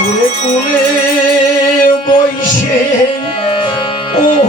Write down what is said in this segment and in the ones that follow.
কুলে কুলে বৈশে ওহ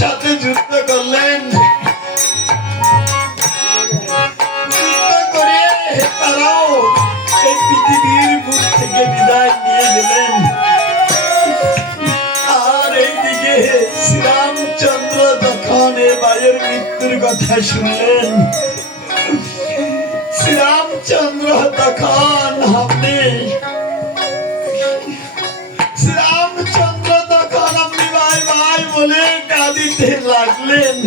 সাথে যুদ্ধ করলেন। যুদ্ধ করে তারাও এই পৃথিবীর বুক থেকে বিদায় নিয়ে গেলেন। আর এইদিকে শ্রীরামচন্দ্র যখন এ ভাইয়ের মৃত্যুর কথা শুনলেন তখন আপনি রামচন্দ্র তখন আপনি ভাই ভাই বলে কাঁদিতে লাগলেন।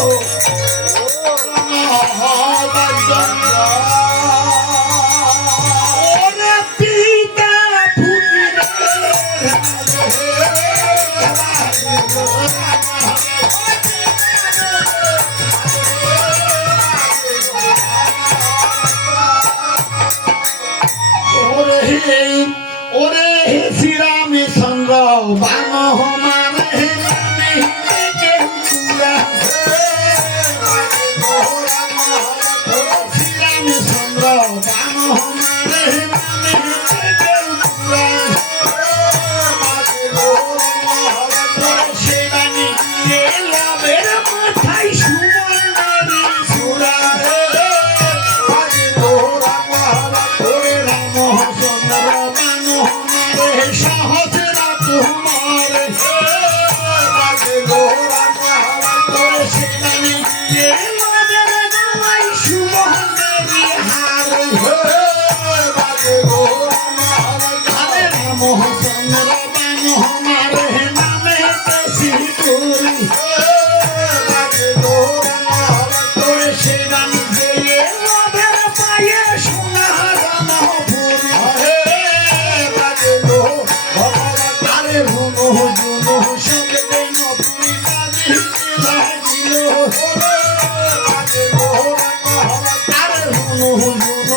ওরে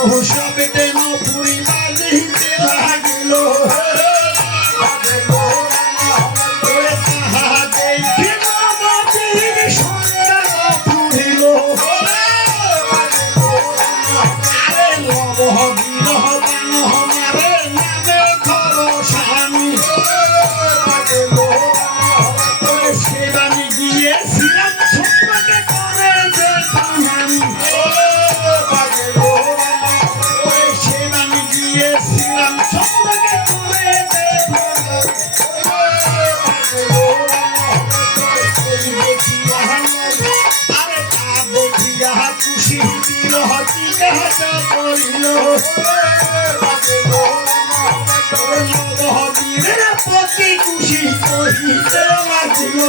সব খুশি কহিতে লাগিল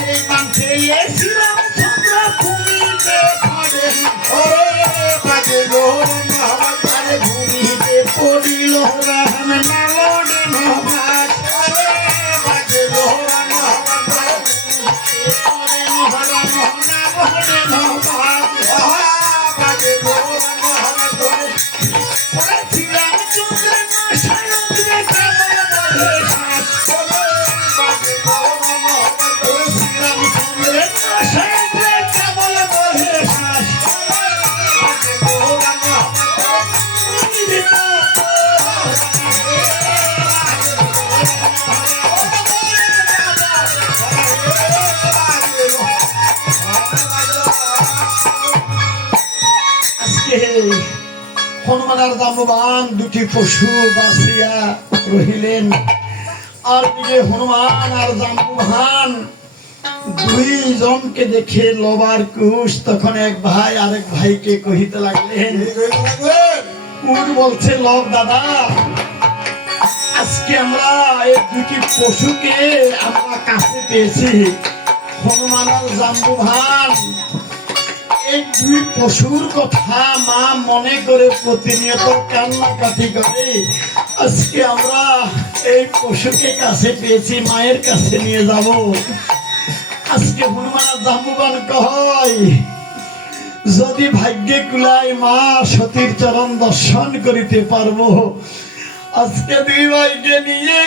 ওরে সেই হনুমানের দামবান দুটি পশু বাঁচিয়া রহিলেন। আর দিকে হনুমান আর জাম্বুহান দুইজনকে দেখে লবার কুশ, তখন এক ভাই আরেক ভাইকে কহিতে লাগলেন উট বলছে, লব দাদা, আজকে আমরা এই দুটি পশুকে আমরা কাছে পেয়েছি। হনুমান আর জাম্বুহান এই দুই পশুর কথা মা মনে করে প্রতিনিয়ত কান্নাকাটি করে। আজকে আমরা এই পশুকে কাছে পেয়েছি, মায়ের কাছে নিয়ে যাব। আজকে কয়, যদি ভাগ্যে কুলাই মা, সতীর চরণ দর্শন করিতে পারব। আজকে দুই ভাইকে নিয়ে